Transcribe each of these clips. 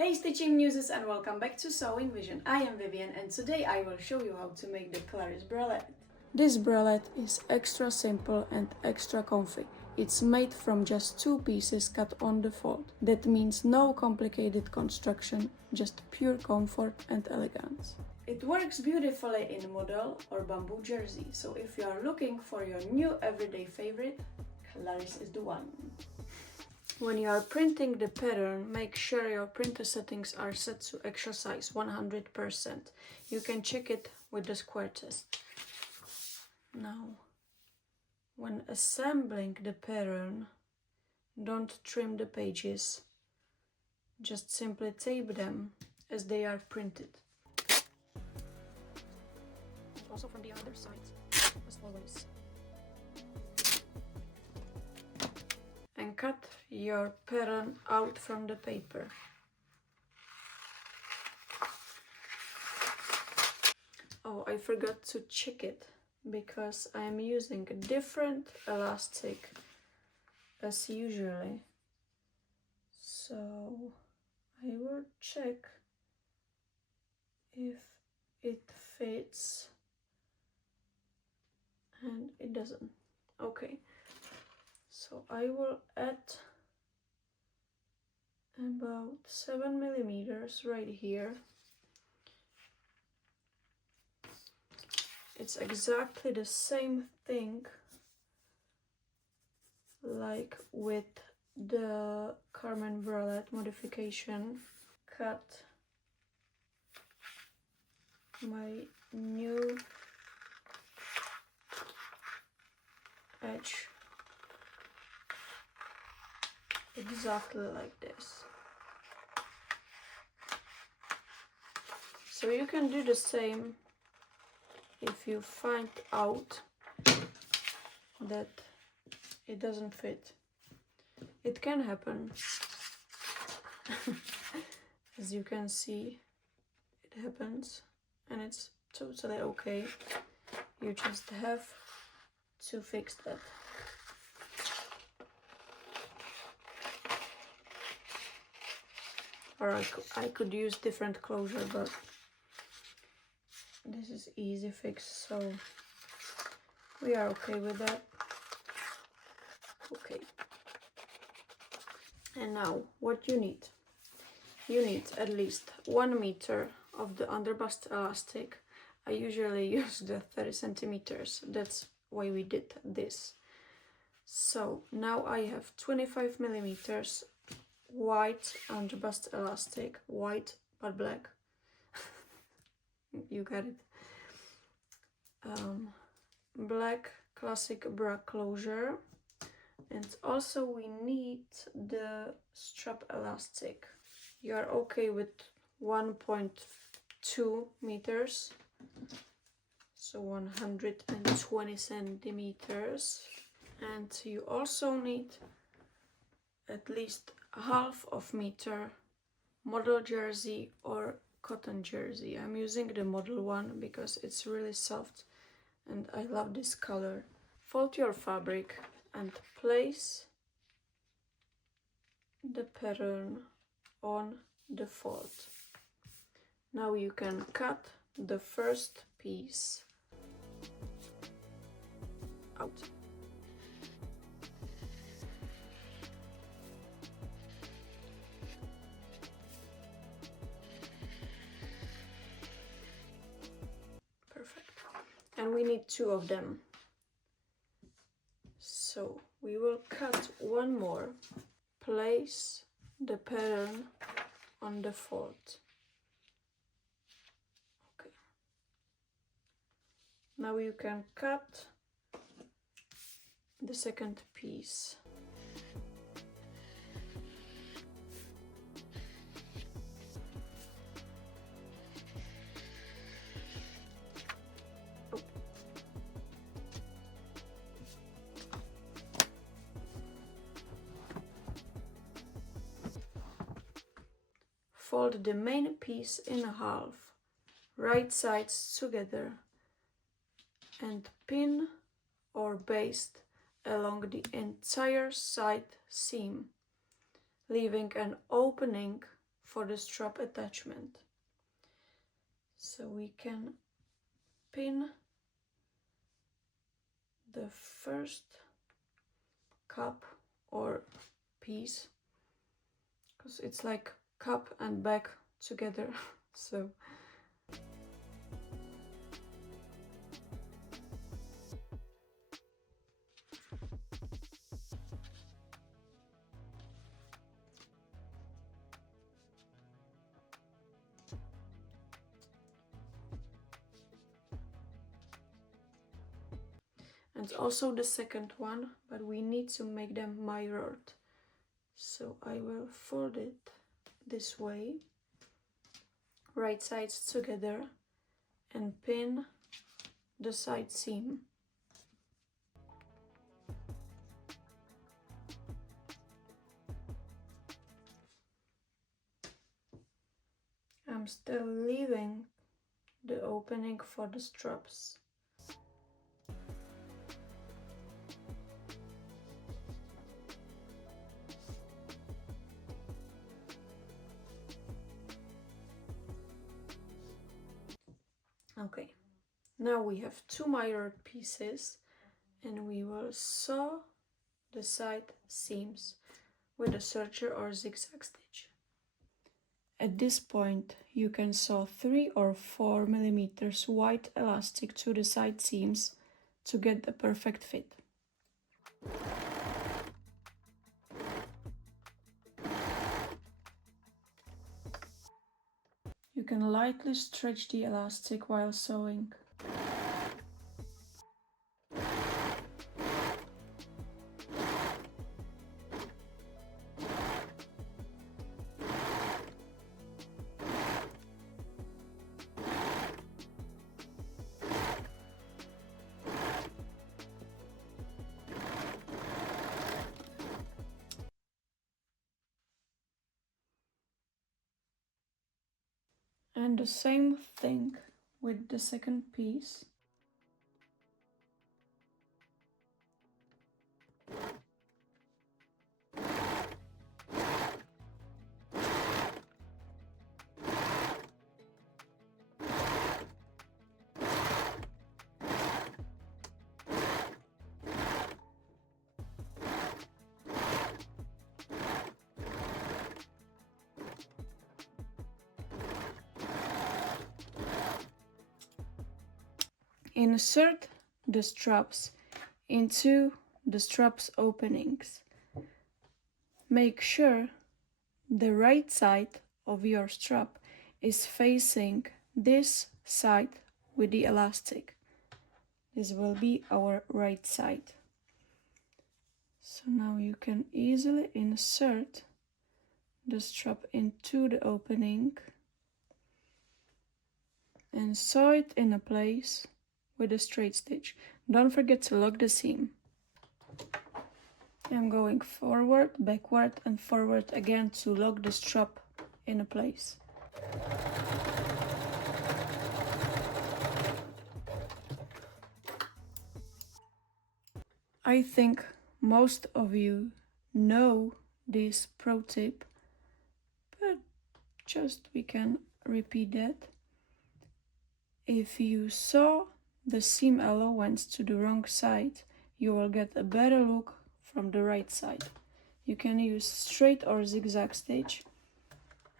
Hey stitching muses, and welcome back to Sewing Vision. I am Vivian and today I will show you how to make the Clarisse Bralette. This bralette is extra simple and extra comfy. It's made from just 2 pieces cut on the fold. That means no complicated construction, just pure comfort and elegance. It works beautifully in modal or bamboo jersey, so if you are looking for your new everyday favorite, Clarisse is the one. When you are printing the pattern, make sure your printer settings are set to extra size 100%. You can check it with the square test. Now, when assembling the pattern, don't trim the pages. Just simply tape them as they are printed. Also from the other side, as always. And cut your pattern out from the paper. Oh, I forgot to check it because I am using a different elastic as usually. So I will check if it fits, and it doesn't. Okay. So I will add about 7 millimeters right here. It's exactly the same thing like with the Carmen Bralette modification. Cut my new edge exactly like this. So you can do the same if you find out that it doesn't fit. It can happen. As you can see, it happens and it's totally okay. You just have to fix that. Or I could use different closure, but this is easy fix, so we are okay with that. Okay. And now what you need? You need at least 1 meter of the underbust elastic. I usually use the 30 centimeters. That's why we did this. So now I have 25 millimeters white underbust elastic, white but black. You got it. Black classic bra closure, and also we need the strap elastic. You are okay with 1.2 meters, so 120 centimeters, and you also need at least half of meter model jersey or cotton jersey. I'm using the model one because it's really soft and I love this color. Fold your fabric and place the pattern on the fold. Now you can cut the first piece out. And we need 2 of them. So we will cut one more. Place the pattern on the fold. Okay. Now you can cut the second piece. Fold the main piece in half, right sides together, and pin or baste along the entire side seam, leaving an opening for the strap attachment. So we can pin the first cup or piece, because it's like cup and bag together. So and also the second one, but we need to make them mirrored. So I will fold it this way, right sides together, and pin the side seam. I'm still leaving the opening for the straps. Okay, now we have two mirrored pieces, and we will sew the side seams with a serger or zigzag stitch. At this point, you can sew 3 or 4 millimeters white elastic to the side seams to get the perfect fit. You can lightly stretch the elastic while sewing. And the same thing with the second piece. Insert the straps into the straps openings. Make sure the right side of your strap is facing this side with the elastic. This will be our right side. So now you can easily insert the strap into the opening and sew it in a place with a straight stitch. Don't forget to lock the seam. I'm going forward, backward, and forward again to lock the strap in a place. I think most of you know this pro tip, but just we can repeat that. If you sew the seam allowance to the wrong side, you will get a better look from the right side. You can use straight or zigzag stitch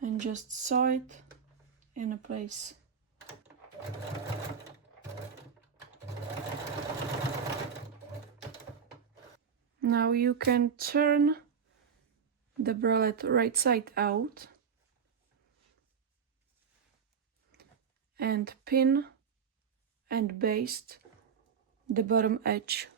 and just sew it in a place. Now you can turn the bralette right side out and pin and baste the bottom edge.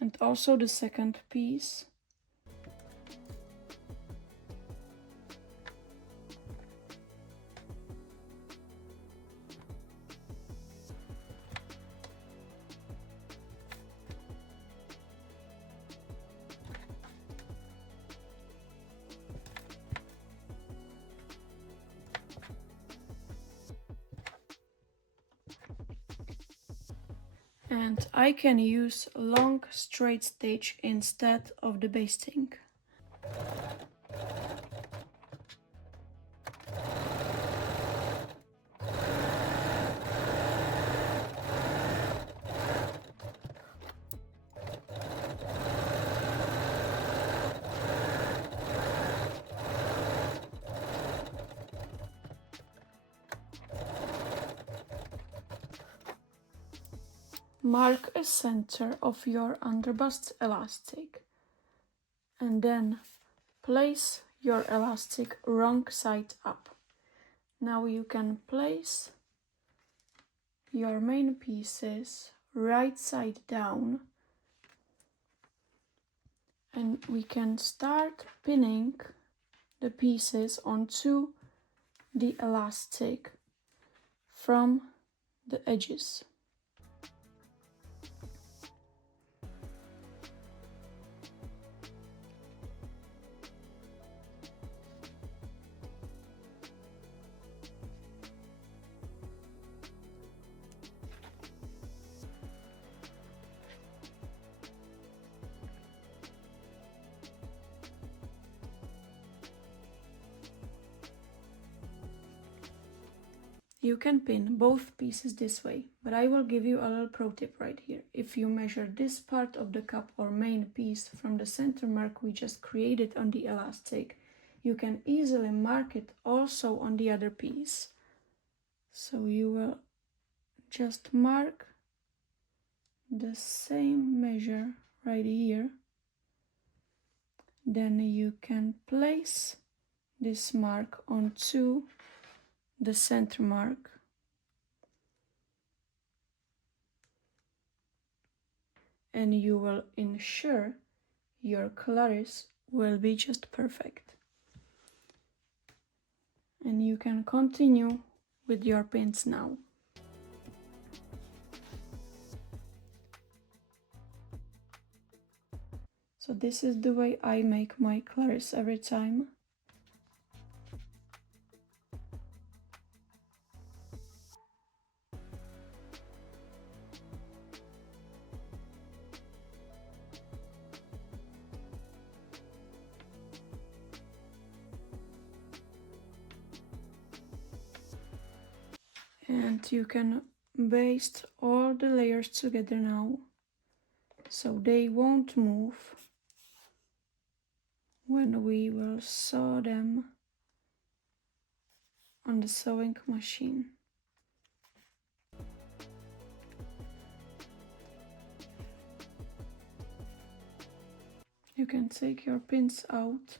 And also the second piece. And I can use long straight stitch instead of the basting. Mark a center of your underbust elastic and then place your elastic wrong side up. Now you can place your main pieces right side down and we can start pinning the pieces onto the elastic from the edges. You can pin both pieces this way, but I will give you a little pro tip right here. If you measure this part of the cup or main piece from the center mark we just created on the elastic, you can easily mark it also on the other piece. So you will just mark the same measure right here. Then you can place this mark onto the center mark and you will ensure your Clarisse will be just perfect. And you can continue with your pins now. So this is the way I make my Clarisse every time. And you can baste all the layers together now, so they won't move when we will sew them on the sewing machine. You can take your pins out.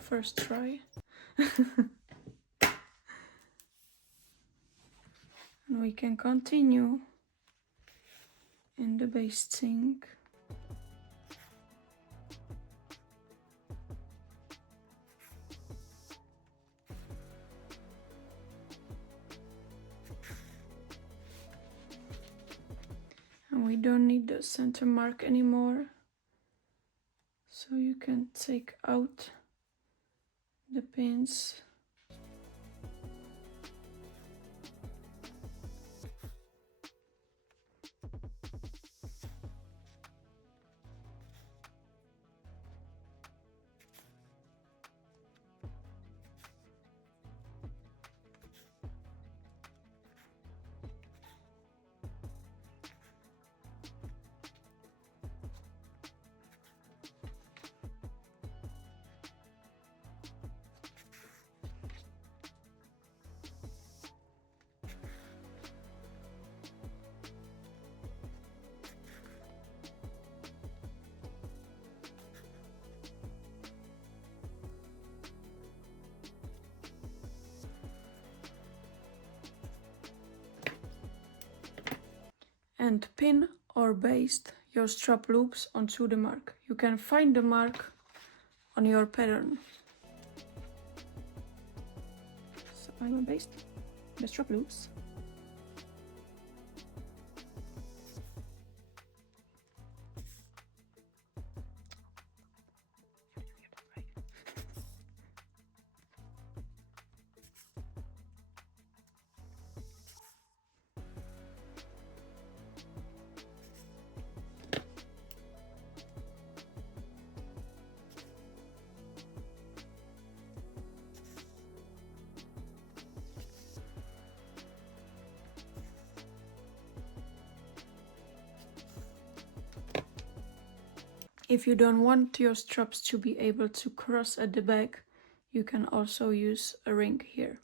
First try. And we can continue in the basting. And we don't need the center mark anymore, so you can take out the pins. And pin or baste your strap loops onto the mark. You can find the mark on your pattern. So I will baste the strap loops. If you don't want your straps to be able to cross at the back, you can also use a ring here.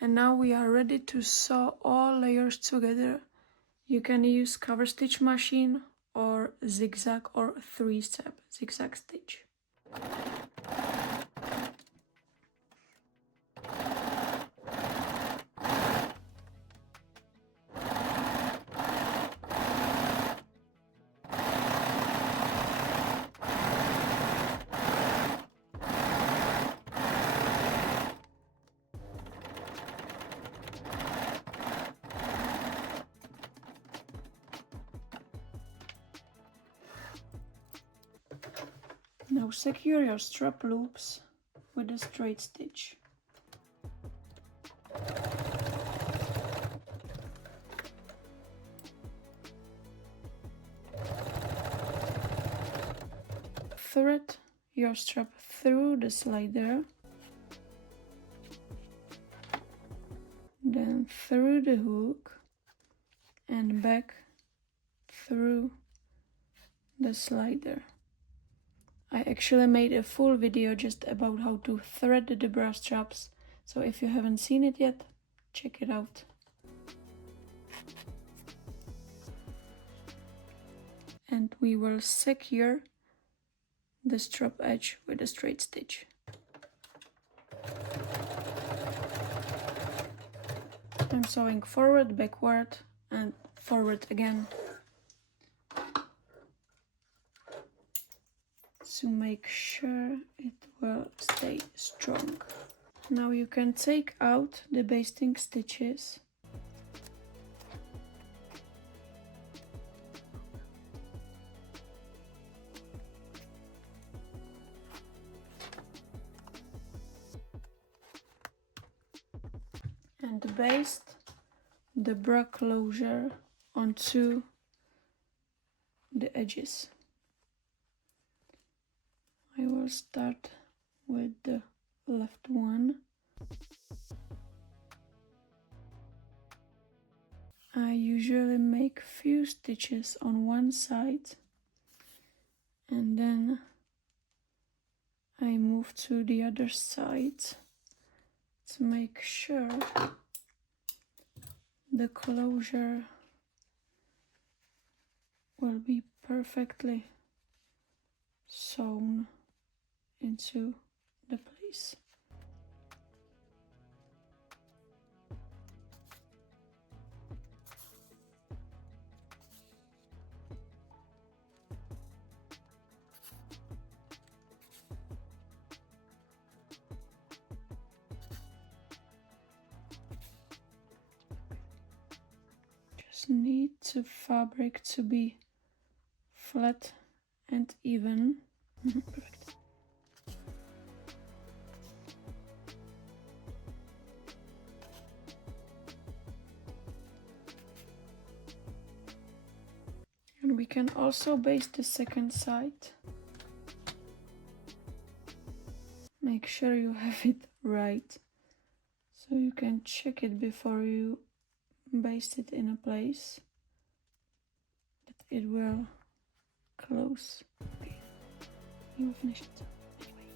And now we are ready to sew all layers together. You can use cover stitch machine or zigzag or 3-step zigzag stitch. Now secure your strap loops with a straight stitch. Thread your strap through the slider, then through the hook and back through the slider. I actually made a full video just about how to thread the bra straps, so if you haven't seen it yet, check it out. And we will secure the strap edge with a straight stitch. I'm sewing forward, backward and forward again to make sure it will stay strong. Now you can take out the basting stitches and baste the bra closure onto the edges. I will start with the left one. I usually make few stitches on one side and then I move to the other side to make sure the closure will be perfectly sewn into the place. Just need the fabric to be flat and even. Perfect. And we can also baste the second side. Make sure you have it right, so you can check it before you baste it in a place that it will close. Okay, you will finish it anyway.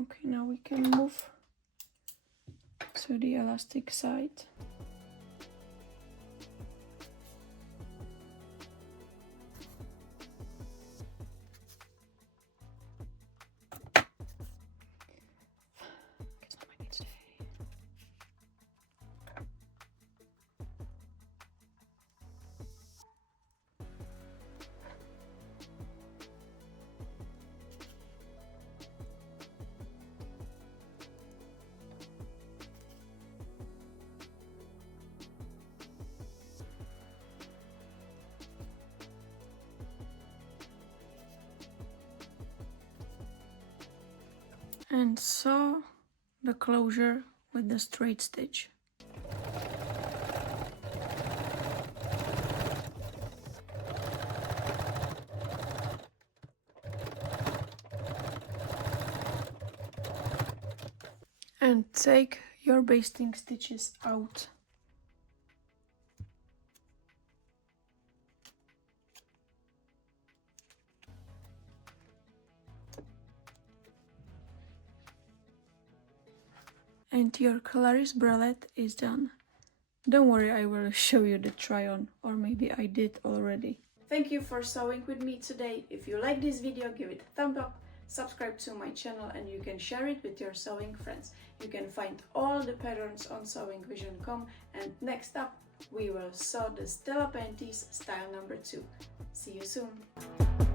Okay, now we can move to the elastic side. And sew the closure with the straight stitch. And take your basting stitches out. And your Clarisse Bralette is done. Don't worry, I will show you the try-on, or maybe I did already. Thank you for sewing with me today. If you like this video, give it a thumb up, subscribe to my channel, and you can share it with your sewing friends. You can find all the patterns on sewingvision.com, and next up we will sew the Stella panties style number 2. See you soon!